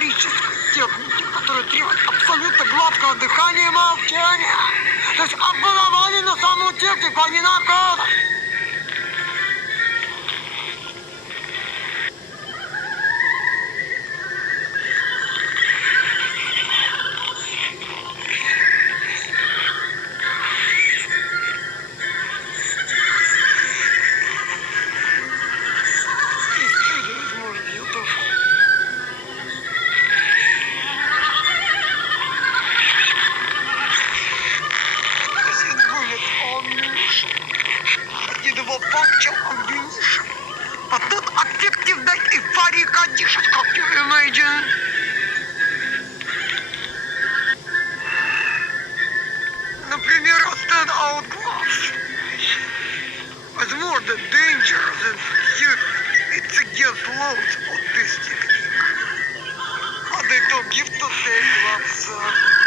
эйфорической техники, которая требует абсолютно гладкого дыхания и молчания. То есть образование на саму технику, а не на кого. But not addictive like euphoria conditions, can you imagine? Например, stand-out glass. Возможно, dangerous and you, it's against laws of this technique. But they don't give to take gloves.